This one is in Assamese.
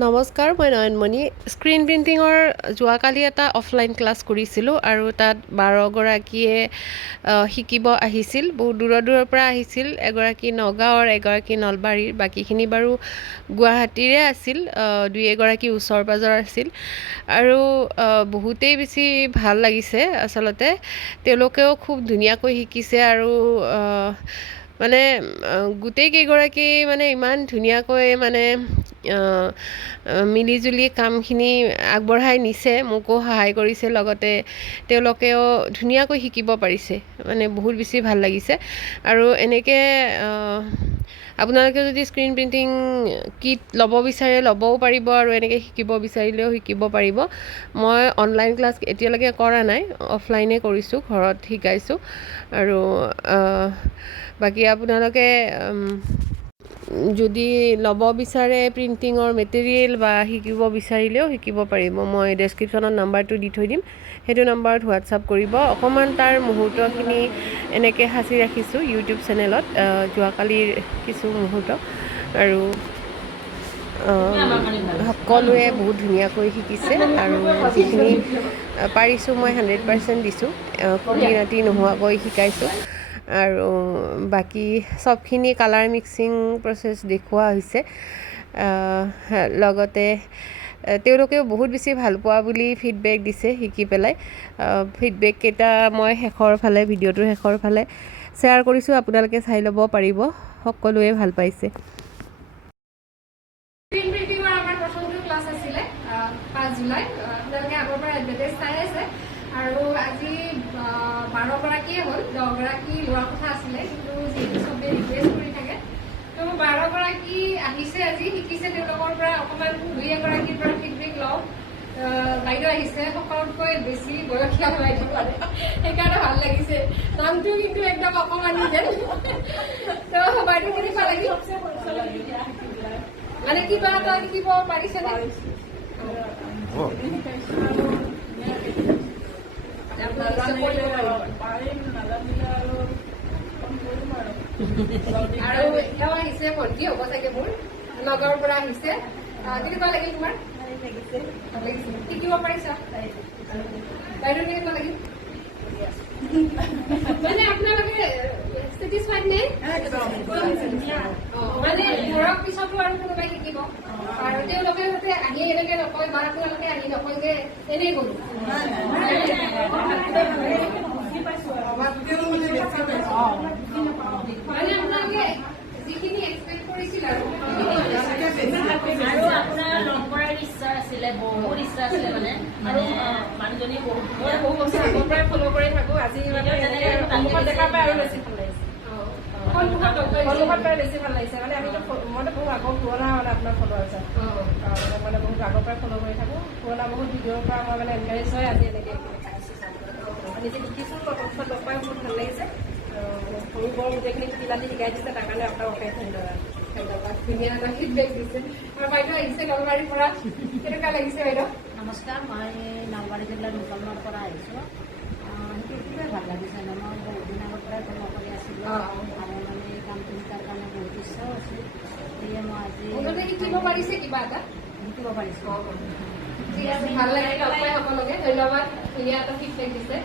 নমস্কাৰ, মই নয়নমণি। স্ক্ৰীণ প্ৰিণ্টিঙৰ যোৱাকালি এটা অফলাইন ক্লাছ কৰিছিলোঁ আৰু তাত 12গৰাকীয়ে শিকিব আহিছিল। বহুত দূৰৰ পৰা আহিছিল। এগৰাকী নগাঁৱৰ, এগৰাকী নলবাৰীৰ, বাকীখিনি বাৰু গুৱাহাটীৰে আছিল। দুই এগৰাকী ওচৰ পাজৰ আছিল আৰু বহুতেই বেছি ভাল লাগিছে। আচলতে তেওঁলোকেও খুব ধুনীয়াকৈ শিকিছে আৰু মানে গোটেইকেইগৰাকী মানে ইমান ধুনীয়াকৈ মানে মিলিজুলি কামখিনি আগবঢ়াই নিছে, মোকো সহায় কৰিছে। লগতে তেওঁলোকেও ধুনীয়াকৈ শিকিব পাৰিছে, মানে বহুত বেছি ভাল লাগিছে। আৰু এনেকৈ আপোনালোকে যদি স্ক্ৰীণ প্ৰিণ্টিং কিট ল'ব বিচাৰে ল'বও পাৰিব আৰু এনেকৈ শিকিব বিচাৰিলেও শিকিব পাৰিব। মই অনলাইন ক্লাছ এতিয়ালৈকে কৰা নাই, অফলাইনে কৰিছোঁ, ঘৰত শিকাইছোঁ। আৰু বাকী আপোনালোকে যদি ল'ব বিচাৰে প্ৰিণ্টিঙৰ মেটেৰিয়েল বা শিকিব বিচাৰিলেও শিকিব পাৰিব। মই ডেছক্ৰিপশ্যনত নাম্বাৰটো দি থৈ দিম, সেইটো নাম্বাৰত হোৱাটছআপ কৰিব। অকণমান তাৰ মুহূৰ্তখিনি এনেকৈ সাঁচি ৰাখিছোঁ ইউটিউব চেনেলত, যোৱাকালিৰ কিছু মুহূৰ্ত। আৰু সকলোৱে বহুত ধুনীয়াকৈ শিকিছে আৰু যিখিনি পাৰিছোঁ মই 100% দিছোঁ, খুটি নাটি নোহোৱাকৈ শিকাইছোঁ। আৰু বাকী চবখিনি কালাৰ মিক্সিং প্ৰচেছ দেখুওৱা হৈছে। লগতে তেওঁলোকেও বহুত বেছি ভাল পোৱা বুলি ফিডবেক দিছে শিকি পেলাই। ফিডবেককেইটা মই ভিডিঅ'টোৰ শেষৰ ফালে শ্বেয়াৰ কৰিছোঁ, আপোনালোকে চাই ল'ব পাৰিব। সকলোৱে ভাল পাইছে। স্ক্ৰীণ প্ৰিণ্টিঙৰ আমাৰ প্ৰথমটো ক্লাছ আছিলে 5 জুলাই। আপোনালোকে আগৰ পৰা এডভাৰটাইজ চাই আছে আৰু আজি 12গৰাকীয়ে হ'ল। 10গৰাকী লোৱাৰ কথা আছিলে, কিন্তু যিহেতু চবেই ৰিকুৱেষ্ট কৰি থাকে তো 12গৰাকী আহিছে, আজি শিকিছে। তেওঁলোকৰ পৰা অকণমান 2-এগৰাকীৰ পৰা ফিডবেক লওঁ। বাইদেউ আহিছে, সকলোতকৈ বেছি বয়সীয়া বাইদেউ মানে, সেইকাৰণে ভাল লাগিছে। নামটো কিন্তু একদম অকণমানি যেন। তো বাইদেউ কেনেকুৱা লাগিল? মানে কিবা এটা শিকিব পাৰিছে নে? আৰু এতিয়াও আহিছে, ভণ্টি হ'ব চাগে মোৰ, নগাঁৱৰ পৰা আহিছে। কেনেকুৱা লাগিল তোমাৰ? ভাল লাগিছে। শিকিব পাৰিছা? বাইদেউ কেনেকুৱা লাগিল? মানে আপোনালোকে ছেটিছফাইড নে? মানে ঘৰৰ পিছতো আৰু কোনোবাই শিকিব আৰু তেওঁলোকে যাতে আহি এনেকে নকয় বা আপোনালোকে আহি নকয় যে এনেই গ'লো। মানে আপোনালোকে যিখিনি এক্সপেক্ট কৰিছিল আৰু আপোনাৰ লগ কৰাৰ ইচ্ছা আছিলে, বহুত ইচ্ছা আছিলে মানে। আৰু মানুহজনী বহুত বছৰ আগৰ পৰাই ফ'ল' কৰি থাকো। আজি সন্মুখত দেখা পাই আৰু বেছি ভাল লাগিছে। সন্মুখত পাই বেছি ভাল লাগিছে। মানে মইতো বহুত আগৰ পুৰণা মানে আপোনাৰ ফ'ল'ৱাৰ আছে, মানে বহুত আগৰ পৰাই ফ'ল' কৰি থাকো। পুৰণা বহুত ভিডিঅ'ৰ পৰা মই মানে এনকাৰেজ হয় আজি এনেকৈ নিজে শিকিছোঁ। প্ৰথমত লগ পাই বহুত ভাল লাগিছে। সৰু বৰ গোটেইখিনি শিকিলানি শিকাই দিছে, তাৰ কাৰণে আপোনাক অশেষ ধন্যবাদ। ধুনীয়া এটা ফিডবেক দিছে। আৰু বাইদেউ আহিছে নলবাৰীৰ পৰা, কেনেকুৱা লাগিছে বাইদেউ? নমস্কাৰ, মই নলবাৰী জিলাৰ মুকলমুৰ পৰা আহিছোঁ। খুবেই ভাল লাগিছে। মই বহুত দিন আগৰ পৰাই ফ'ল' কৰি আছিলোঁ আৰু মানে এই কামটো শিকাৰ কাৰণে বহুত ইচ্ছাও আছিল। সেয়ে মই আজি শিকিব পাৰিছে, কিবা এটা শিকিব পাৰিছোঁ। ঠিক আছে, ভাল লাগিল লগ পাই সকলোকে। ধন্যবাদ, ধুনীয়া এটা ফিডবেক দিছে।